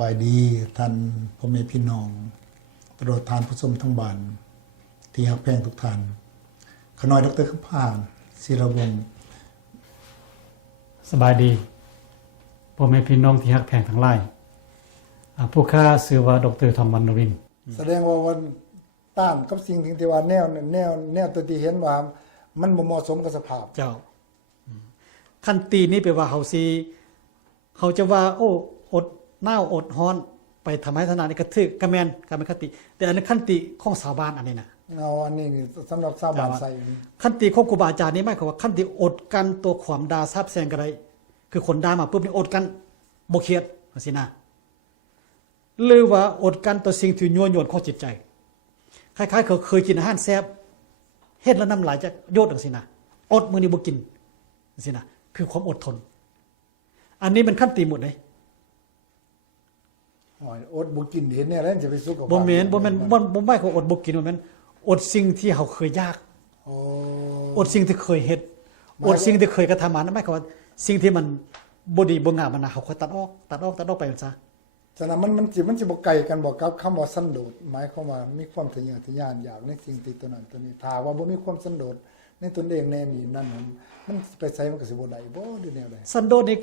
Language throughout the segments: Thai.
บายดีท่านพ่อแม่พี่น้องตลอดทานผู้ชมทั้งบ้านที่ฮักแพงทุกท่านขน้อยดรคำพานศิรวงศ์สบายดีพ่อแม่พี่น้องที่ฮักแพงทั้งหลายผู้ข้าชื่อว่าดรธรรมวรรณรินทร์แสดงว่าวันต้านกับสิ่งที่ว่าแนวตัวที่เห็นว่ามันบ่เหมาะสมกับสภาพเจ้าขั้นตีนี้แปลว่าเขาจะว่าโอ้อดหน้าอดฮ้อนไปทำให้ธนานี่กระทึกกระแมนกระแมนคติแต่อันนี้ขั้นติของชาวบ้านอันนี้นะเอาอันนี้สำหรับชาวบ้านใส่ขั้นติของครูบาอาจารย์นี่หมายความว่าขั้นติอดกันตัวความด่าซับแซงกันไรคือคนด่ามาปุ๊บนี่อดกันบ่เครียดสินะหรือว่าอดกันตัวสิ่งที่ยั่วยวนข้อจิตใจคล้ายๆเขาเคยกินอาหารแซ่บเฮ็ดแล้วน้ำลายจะโยดจังซี่นะอดมื้อนี้บ่กินจังซี่นะคือความอดทนอันนี้มันขั้นตีหมดเลยอดบ่กินเห็นเนี่ยแล้วจะไปสู้กับบ่แม่นบ่ไม่เขาอดบ่กินว่าแม่นอดสิ่งที่เขาเคยยากอดสิ่งที่เคยเฮ็ดอดสิ่งที่เคยกระทำมานั่นหมายความว่าสิ่งที่มันบ่ดีบ่งามมันเขาค่อยตัดออกไปซะฉะนั้นมันสิบ่ไกลกันบ่กับคำว่าสันโดษหมายความว่ามีความทะเยอทะยานอยากในสิ่งที่ตัวนั้นตัวนี้ถ้าว่าบ่มีความสันโดษในตนเองแน่นี่นั่นมันไปใส่มันก็สิบ่ได้บ่ดูแนวใดสันโดษนี่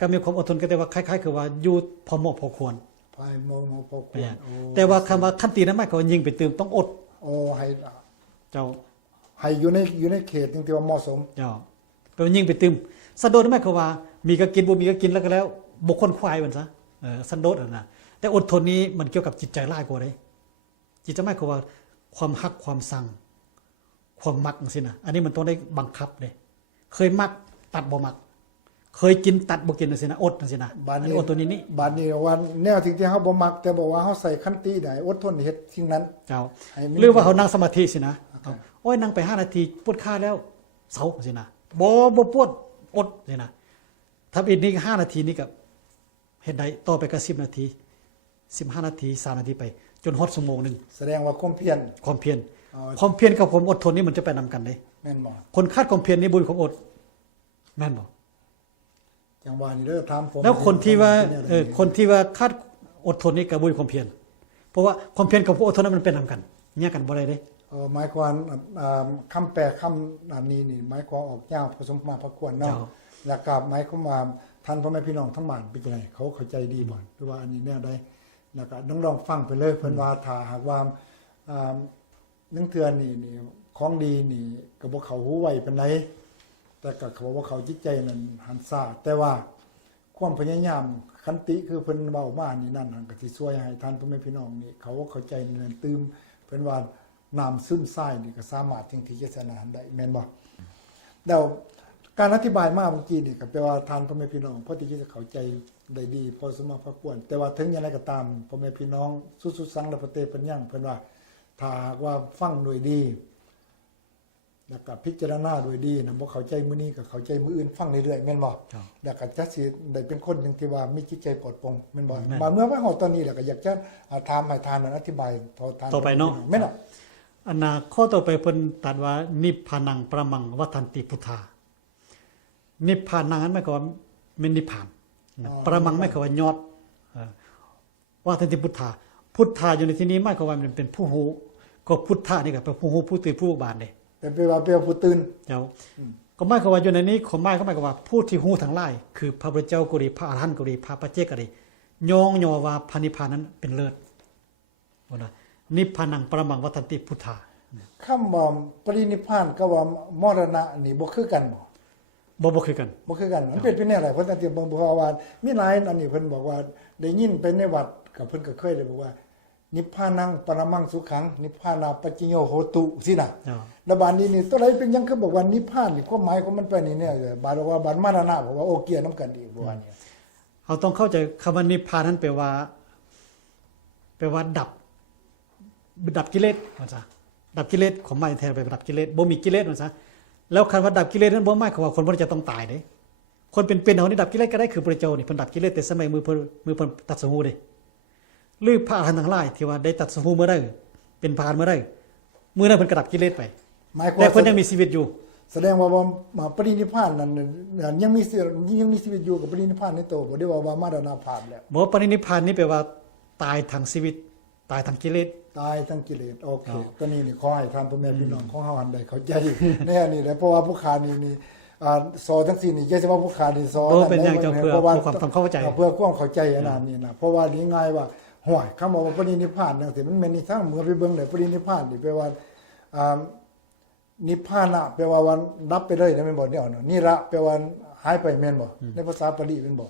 ก็มีความอดทนก็แต่ว่าคล้ายๆคือว่าอยู่พอเหมาะพอควรภายมองพอควรแต่ว่าคำว่าขั้นตีนั้นหมายความว่ายิงไปเติมต้องอดให้เจ้าให้อยู่ในเขตที่ว่าเหมาะสมเจ้าก็ยิงไปเติมสันโดษหมายความว่ามีก็กินบ่มีก็กินแล้วก็แล้วบ่คนควายมันซะสันโดษนะแต่อดทนนี้มันเกี่ยวกับจิตใจร้ายกว่าเลยจิตจะหมายความว่าความฮักความสั่งความมักจังซี่นะอันนี้มันต้องได้บังคับเด้เคยมักตัดบ่มักเคยกินตัดบ่กินจังซี่นะอดจังซี่นะบาดนี้อดตัวนี้บาดนี้ว่าแนวที่เฮาบ่มักแต่บอกว่าเฮาใส่คันติได้อดทนเฮ็ดสิ่งนั้นเจ้าหรือว่าเฮานั่งสมาธิสินะโอ้ยนั่งไป5นาทีปวดขาแล้วเซาจังซี่นะบ่ปวดอดจังซี่นะถ้าอีกนี่5นาทีนี่ก็เฮ็ดได้ต่อไปก็10นาที15นาที3นาทีไปจนฮอดชั่วโมงนึงแสดงว่าความเพียรกับความอดทนนี่มันจะไปนำกันได้แม่นบ่คนคาดความเพียรนี่บุญของอดแม่นบ่จังว่านี่เด้อถามผมแล้วคนที่ว่าคาดอดทนนี่ก็บุญความเพียรเพราะว่าความเพียรกับผู้อดทนนั้นมันเป็นนำกันแยกกันบ่ได้เด้หมายความคำแปลคำอันนี้นี่หมายความออกยาวผสมมาพอควรเนาะแล้วก็หมายความว่าท่านพ่อแม่พี่น้องทั้งบ้านเป็นจังได๋เขาเข้าใจดีบ่หรือว่าอันนี้แนวใดแล้วก็ลองฟังไปเลยเพิ่นว่าถ้าหากว่านึงเทื่อนี่ของดีนี่ก็บ่เข้าหูไว้ปานใดแต่ก็เขาว่าเขาจิตใจนั้นหันซ่าแต่ว่าความพยายามขันติคือเพิ่นเว้ามานี่นั่นก็สิช่วยให้ท่านพ่อแม่พี่น้องนี่เขาเข้าใจนั้นตื่มเพิ่นว่าน้ำซึมทรายนี่ก็สามารถที่จะชนะได้แม่นบ่แล้วการอธิบายมาเมื่อกี้นี่ก็แปลว่าท่านพ่อแม่พี่น้องพอที่จะเข้าใจได้ดีพอสมมาพอควรแต่ว่าถึงอย่างไรก็ตามพ่อแม่พี่น้องสุดๆสังละประเทศเพิ่นยังเพิ่นว่าถ้าว่าฟังโดยดีแล้วก็พิจารณาโดยดีนะบ่เข้าใจมื้อนี้ก็เข้าใจมื้ออื่นฟังเรื่อยๆแม่นบ่แล้วก็จักสิได้เป็นคนที่ว่ามีจิตใจปลอดโปร่งแม่นบ่มาเมื่อว่าเฮาตอนนี้แล้วก็อยากจะถามให้ทานนั้นอธิบายต่อไปเนาะแม่นบ่อันน่ะข้อต่อไปเพิ่นตรัสว่านิพพานังประมังวัฏันติพุทธานิพพานังนั้นหมายความว่าเป็นนิพพานประมังหมายความว่ายอดวัฏันติพุทธาพุทธาอยู่ในที่นี้หมายความว่ามันเป็นผู้ฮู้ก็พุทธะนี่ก็เป็นผู้ฮู้ผู้ตื่นผู้บานเด้แต่เป็นว่าเป็นผู้ตื่นเจ้าก็หมายความว่าอยู่ในนี้ความหมายก็หมายความว่าผู้ที่ฮู้ทั้งหลายคือพระพุทธเจ้าก็ดีพระอรหันต์ก็ดีพระปัจเจกก็ดีย่อว่าพระนิพพานนั้นเป็นเลิศว่านะนิพพานังประมังวัฏันติพุทธาคำว่าปรินิพพานกับว่ามรณะนี่บ่คือกันบ่คือกันมันเป็นแนวไหนเพิ่นตั้งแต่เบิ่งบ่ว่ามีหลายอันนี้เพิ่นบอกว่าได้ยินไปในวัดกับเพิ่นก็เคยได้บอกว่านิพพานังปรมังสุขังนิพพานาปัจจิโยโหตุสิน่ะแล้วบาดนี้นี่ตัวใดเป็นหยังคือบอกว่านิพพานนี่ความหมายของมันไปนี่เนี่ยบาดว่าบาดมรณะบอกว่าโอเกียนํกันอีกบ่ว่านี่เราต้องเข้าใจคำว่านิพพานนั้นแปลว่าดับกิเลสว่าซะดับกิเลสของหมายแท้ไปดับกิเลสบ่มีกิเลสว่าซะแล้วคำว่าดับกิเลสนั้นบ่หมายความว่าคนบ่จะต้องตายเด้คนเป็นๆเฮานี่ดับกิเลสก็ได้คือพระเจ้านี่เพิ่นดับกิเลสแต่สมัยมือเพิ่นตัดสรู้เด้หรือพระอรหันต์ทั้งหลายที่ว่าได้ตัดสรู้เมื่อใดเป็นพระอรหันต์เมื่อใดมื้อนั้นเพิ่นก็ดับกิเลสไปแต่เพิ่นยังมีชีวิตอยู่ แสดงว่ามาปรินิพพานนั้นยังมีชีวิตอยู่กับปรินิพพานในตัวบ่ได้ว่ามรณภาพแล้ว บ่ปรินิพพานนี่แปลว่าตายทางชีวิต ตายทางกิเลส ตายทั้งกิเลสโอเคตัวนี้นี่ขอให้ท่านพ่อแม่พี่น้องของเฮาอันใดเข้าใจแน่นี่แหละเพราะว่าผู้ค้านี่สอทั้งสิ้นนี่จะว่าผู้ค้านี่สอ บ่เป็นอย่างจะเพื่อความทำเข้าใจ เพื่อความเข้าใจอันนั้นนี่นะเพราะว่านี่ง่ายว่าห้วยคำว่าปรินิพพานจังซี่มันแม่นนี่ทั้งเมื่อไปเบิ่งได้ปรินิพพานนี่แปลว่านิพพานะแปลว่าวันดับไปเลยนะแม่นบ่เนี่ยเนาะนิระแปลว่าหายไปแม่นบ่ในภาษาปาลีแม่นบ่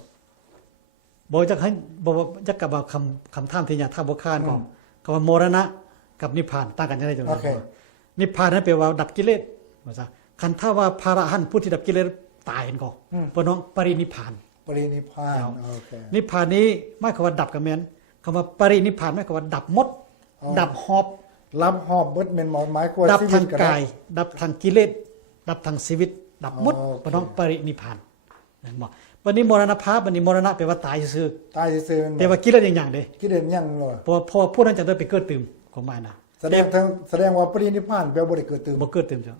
บ่จักให้บ่จักกับว่าคำถามที่ญาติถามบ่ค้านของคำว่ามรณะกับนิพพานต่างกันจังได๋จัง โอเค นิพพานนั้นแปลว่าดับกิเลสว่าซะคันถ้าว่าพระอรหันต์ผู้ที่ดับกิเลสตายเห็นก็เพิ่นน้องปรินิพพาน ปรินิพพานโอเค นิพพานนี้หมายความว่าดับก็แม่นคำว่าปรินิพพานหมายความว่าดับหมด ดับหอบ รับหอบเบิดแม่นหมายความ ดับ ชีวิ ทาง ตก็ กาย ดับทางกิเลสดับทางชีวิต ดับหมด โอเค เพิ่นน้องปรินิพพานนั่นบ่วันนี้มรณภาพวันนี้มรณะแปลว่าตายซื่อ ตายซื่อๆ ๆแต่ว่ากิเลสอย่างๆเด้ คิดเห็นยังเหรอ เพราะว่าผู้นั้นจะได้ไปเกิดตื่มของมายนะ แสดงว่าปรินิพพานแปลว่าบ่ได้เกิดตื่น บ่เกิดตื่มจ้ะ